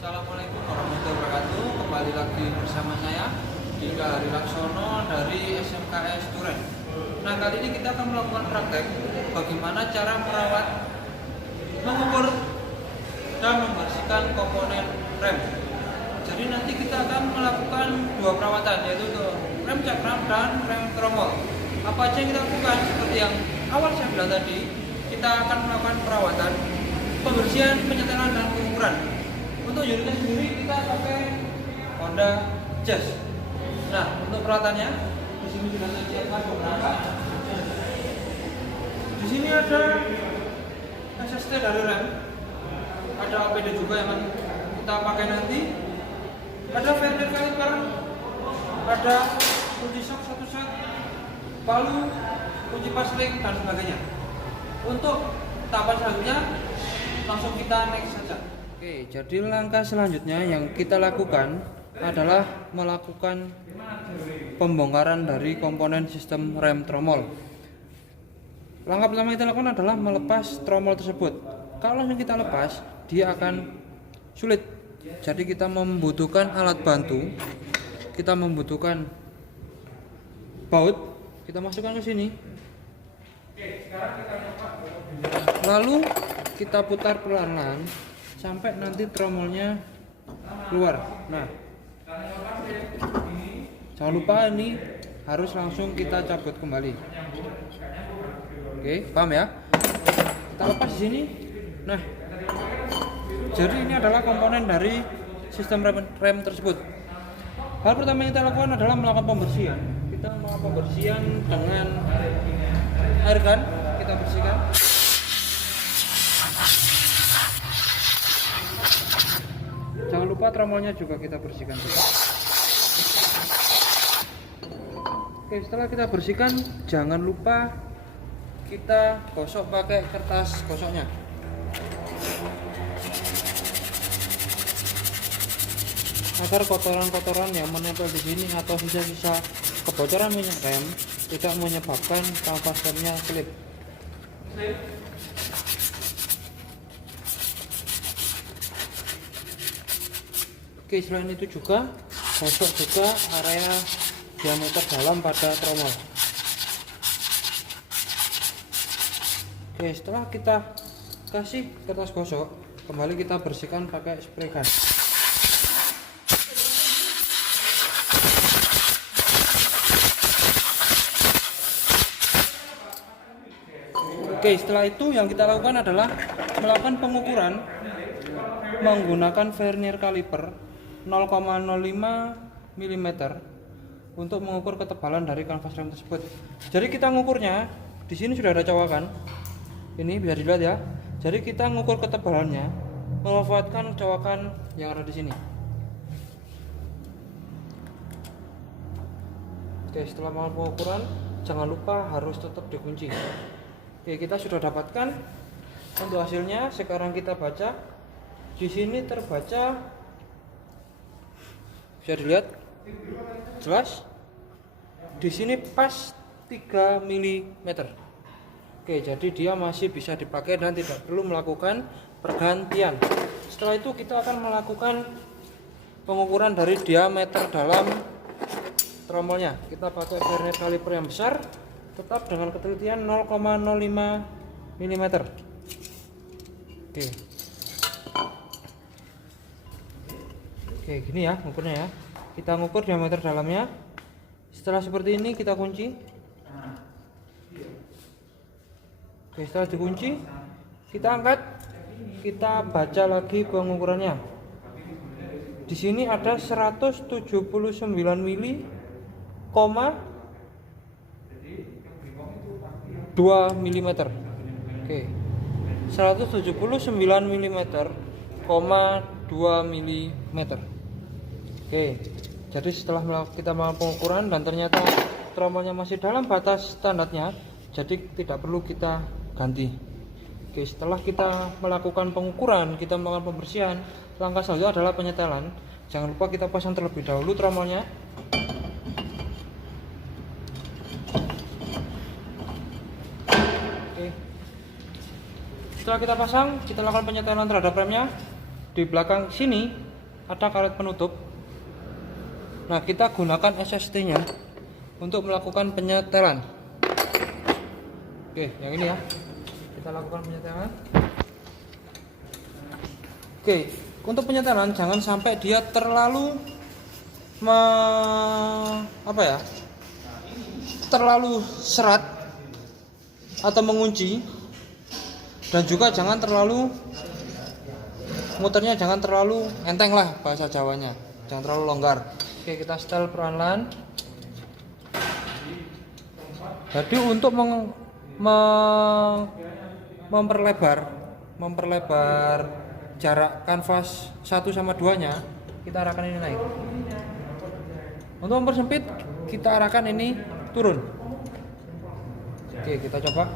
Assalamualaikum warahmatullahi wabarakatuh. Kembali lagi bersama saya Dika Hari Laksono dari SMKS Duren. Nah, kali ini kita akan melakukan praktek bagaimana cara merawat, mengukur dan membersihkan komponen rem. Jadi nanti kita akan melakukan dua perawatan, yaitu untuk rem cakram dan rem tromol. Apa aja yang kita lakukan? Seperti yang awal saya bilang tadi, kita akan melakukan perawatan, pembersihan, penyetelan dan pengukuran. Untuk unitnya sendiri kita pakai Honda Jazz. Nah, untuk peralatannya di sini sudah saya siapkan beberapa. Di sini ada SST dari rem, ada APD juga yang akan kita pakai nanti. Ada Vernier caliper, ada kunci sok satu set, palu, kunci pasling dan sebagainya. Untuk tahapan selanjutnya langsung kita next saja. Oke, jadi langkah selanjutnya yang kita lakukan adalah melakukan pembongkaran dari komponen sistem rem tromol. Langkah pertama yang kita lakukan adalah melepas tromol tersebut. Kalau langsung kita lepas, dia akan sulit. Jadi kita membutuhkan alat bantu. Kita membutuhkan baut. Kita masukkan ke sini. Lalu kita putar pelan-pelan sampai nanti tromolnya keluar. Nah, jangan lupa ini harus langsung kita cabut kembali. Oke, paham ya? Kita lepas di sini. Nah, jadi ini adalah komponen dari sistem rem tersebut. Hal pertama yang kita lakukan adalah melakukan pembersihan. Kita melakukan pembersihan dengan air gun. Kita bersihkan. Jangan lupa tromolnya juga kita bersihkan juga. Oke, setelah kita bersihkan, jangan lupa kita gosok pakai kertas gosoknya. Agar kotoran-kotoran yang menempel di sini atau sisa-sisa kebocoran minyak rem tidak menyebabkan kampas remnya selip. Oke, selain itu juga gosok juga area diameter dalam pada tromol. Oke, setelah kita kasih kertas gosok, kembali kita bersihkan pakai spray gun. Oke, setelah itu yang kita lakukan adalah melakukan pengukuran menggunakan Vernier caliper 0,05 mm untuk mengukur ketebalan dari kanvas rem tersebut. Jadi kita ngukurnya di sini sudah ada cowakan. Ini bisa dilihat ya. Jadi kita ngukur ketebalannya memanfaatkan cowakan yang ada di sini. Oke, setelah melakukan pengukuran jangan lupa harus tetap dikunci. Oke, kita sudah dapatkan untuk hasilnya. Sekarang kita baca. Di sini terbaca, bisa dilihat jelas. Di sini pas 3 mm. Oke, jadi dia masih bisa dipakai dan tidak perlu melakukan pergantian. Setelah itu kita akan melakukan pengukuran dari diameter dalam tromolnya. Kita pakai Vernier caliper yang besar, tetap dengan ketelitian 0,05 mm. Oke. Oke, gini ya ngukurnya ya. Kita ngukur diameter dalamnya. Setelah seperti ini kita kunci. Oke, setelah dikunci kita angkat. Kita baca lagi pengukurannya. Di sini ada 179 mili, 2 mm. Oke. 179 mm, 2 mm. Oke. Jadi setelah kita melakukan pengukuran dan ternyata tromolnya masih dalam batas standarnya, jadi tidak perlu kita ganti. Oke, setelah kita melakukan pengukuran, kita melakukan pembersihan, langkah selanjutnya adalah penyetelan. Jangan lupa kita pasang terlebih dahulu tromolnya. Oke. Setelah kita pasang, kita lakukan penyetelan terhadap remnya. Di belakang sini ada karet penutup. Nah, kita gunakan SST-nya untuk melakukan penyetelan. Oke, yang ini ya. Kita lakukan penyetelan. Oke, untuk penyetelan jangan sampai dia terlalu terlalu serat atau mengunci, dan juga jangan terlalu muternya jangan terlalu enteng lah bahasa Jawanya, jangan terlalu longgar. Oke, kita setel perlahan-lahan. Jadi untuk memperlebar jarak kanvas 1 sama 2-nya, kita arahkan ini naik. Untuk mempersempit, kita arahkan ini turun. Oke, kita coba.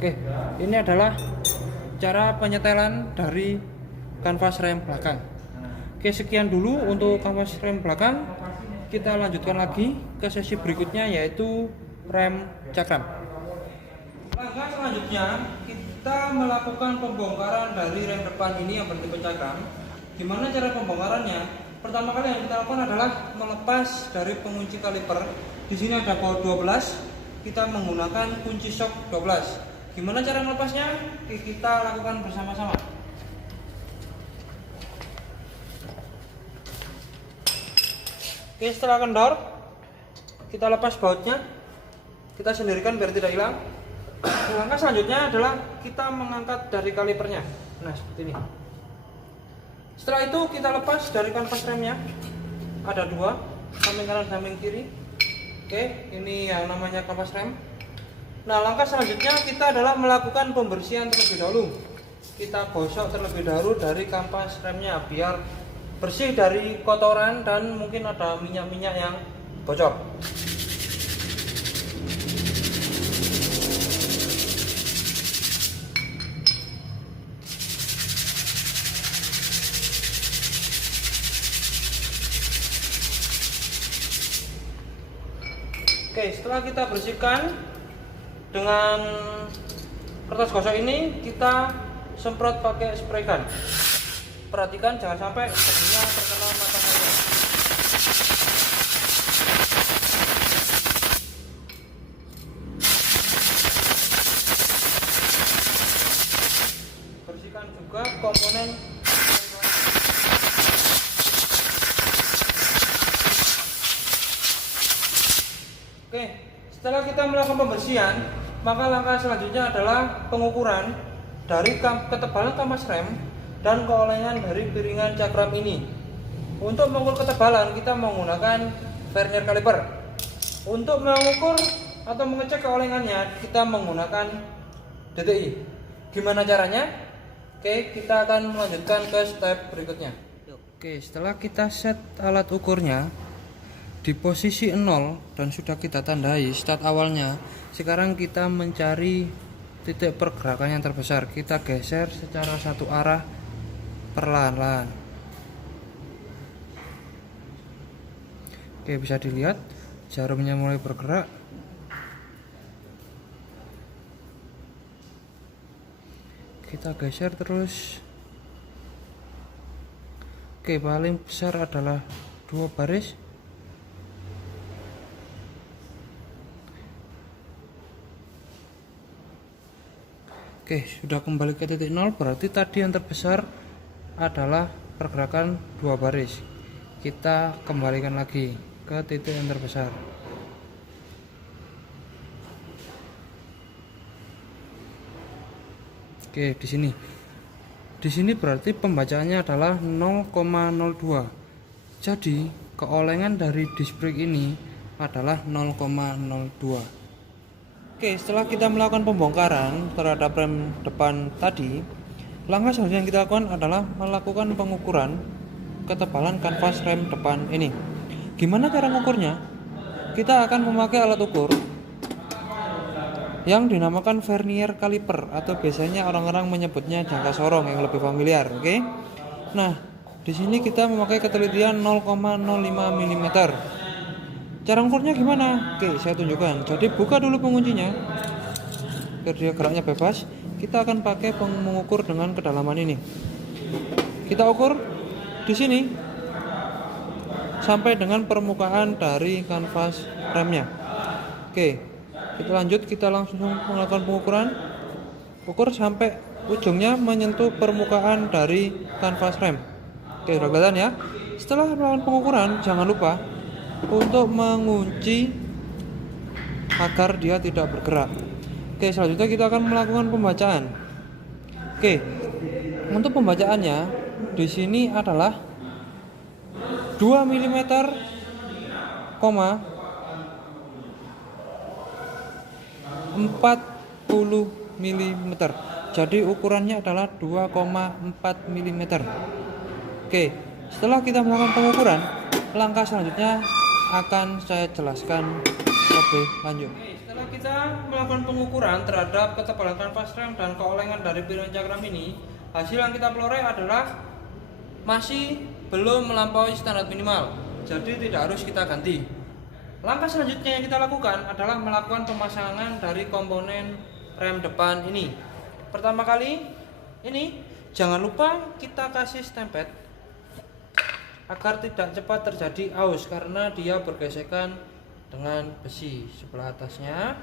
Oke, ini adalah cara penyetelan dari kanvas rem belakang. Oke, sekian dulu untuk kanvas rem belakang. Kita lanjutkan lagi ke sesi berikutnya, yaitu rem cakram. Langkah selanjutnya kita melakukan pembongkaran dari rem depan ini yang bertipe cakram. Gimana cara pembongkarannya? Pertama kali yang kita lakukan adalah melepas dari pengunci kaliper. Di sini ada baut 12. Kita menggunakan kunci shock 12. Gimana cara melepasnya? Kita lakukan bersama-sama. Oke, setelah kendor, kita lepas bautnya, kita sendirikan biar tidak hilang. Langkah selanjutnya adalah kita mengangkat dari kalipernya. Nah, seperti ini. Setelah itu kita lepas dari kanvas remnya. Ada 2, samping kanan samping kiri. Oke, ini yang namanya kanvas rem. Nah, langkah selanjutnya kita adalah melakukan pembersihan terlebih dahulu. Kita gosok terlebih dahulu dari kanvas remnya biar bersih dari kotoran dan mungkin ada minyak-minyak yang bocor. Oke, setelah kita bersihkan dengan kertas gosok ini, kita semprot pakai spray gun. Perhatikan jangan sampai tebunya terkena matahari. Bersihkan juga komponen. Oke, setelah kita melakukan pembersihan, maka langkah selanjutnya adalah pengukuran dari ketebalan kanvas rem dan keolengan dari piringan cakram ini. Untuk mengukur ketebalan, kita menggunakan vernier caliper. Untuk mengukur atau mengecek keolengannya, kita menggunakan DTI. Gimana caranya? Oke, kita akan melanjutkan ke step berikutnya. Oke, setelah kita set alat ukurnya di posisi 0 dan sudah kita tandai start awalnya, sekarang kita mencari titik pergerakan yang terbesar. Kita geser secara satu arah perlahan-lahan. Oke, bisa dilihat jarumnya mulai bergerak. Kita geser terus. Oke, paling besar adalah 2 baris. Oke, sudah kembali ke titik 0, berarti tadi yang terbesar adalah pergerakan 2 baris. Kita kembalikan lagi ke titik yang terbesar. Oke, di sini. Di sini berarti pembacaannya adalah 0,02. Jadi, keolengan dari disc brake ini adalah 0,02. Oke, setelah kita melakukan pembongkaran terhadap rem depan tadi, langkah selanjutnya yang kita lakukan adalah melakukan pengukuran ketebalan kanvas rem depan ini. Gimana cara mengukurnya? Kita akan memakai alat ukur yang dinamakan vernier caliper, atau biasanya orang-orang menyebutnya jangka sorong yang lebih familiar. Oke. Nah, di sini kita memakai ketelitian 0,05 mm. Cara mengukurnya gimana? Oke, saya tunjukkan. Jadi buka dulu penguncinya biar dia geraknya bebas. Kita akan pakai mengukur dengan kedalaman ini. Kita ukur di sini sampai dengan permukaan dari kanvas remnya. Oke, kita lanjut, kita langsung melakukan pengukuran. Ukur sampai ujungnya menyentuh permukaan dari kanvas rem. Oke, udah kelihatan ya. Setelah melakukan pengukuran, jangan lupa untuk mengunci agar dia tidak bergerak. Oke, selanjutnya kita akan melakukan pembacaan. Oke, untuk pembacaannya di sini adalah 2 mm, 40 mm. Jadi ukurannya adalah 2,4 mm. Oke, setelah kita melakukan pengukuran, langkah selanjutnya akan saya jelaskan lebih lanjut. Setelah kita melakukan pengukuran terhadap ketebalan kanvas rem dan keolengan dari piringan cakram ini, hasil yang kita peroleh adalah masih belum melampaui standar minimal, jadi tidak harus kita ganti. Langkah selanjutnya yang kita lakukan adalah melakukan pemasangan dari komponen rem depan ini. Pertama kali ini jangan lupa kita kasih stempet agar tidak cepat terjadi aus karena dia bergesekan dengan besi sebelah atasnya,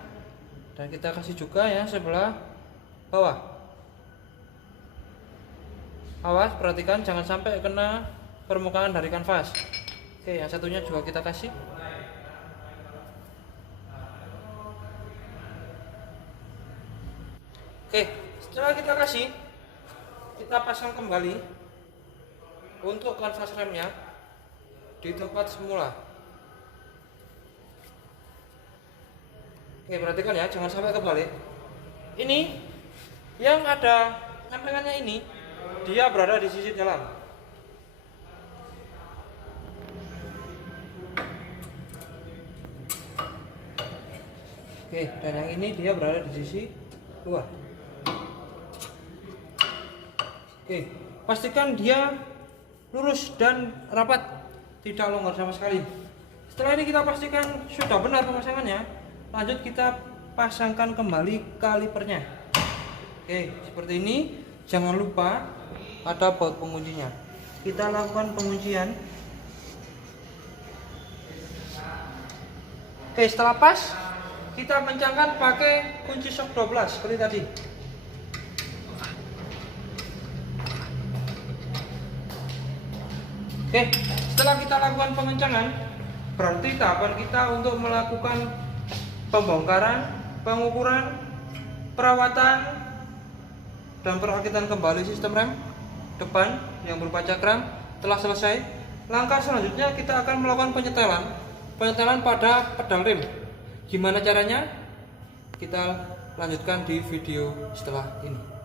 dan kita kasih juga ya sebelah bawah. Awas, perhatikan jangan sampai kena permukaan dari kanvas. Oke, yang satunya juga kita kasih. Oke, setelah kita kasih, kita pasang kembali untuk kanvas remnya di tempat semula. Oke, perhatikan ya, jangan sampai kebalik. Ini yang ada lempengannya ini, dia berada di sisi dalam. Oke, dan yang ini dia berada di sisi luar. Oke, pastikan dia lurus dan rapat, tidak longgar sama sekali. Setelah ini kita pastikan sudah benar pemasangannya. Lanjut kita pasangkan kembali kalipernya. Oke, seperti ini. Jangan lupa ada baut penguncinya. Kita lakukan penguncian. Oke, setelah pas, kita kencangkan pakai kunci shock 12 seperti tadi. Oke, setelah kita lakukan pengencangan, berarti tahapan kita untuk melakukan pembongkaran, pengukuran, perawatan, dan perakitan kembali sistem rem depan yang berupa cakram telah selesai. Langkah selanjutnya kita akan melakukan penyetelan pada pedal rem. Gimana caranya? Kita lanjutkan di video setelah ini.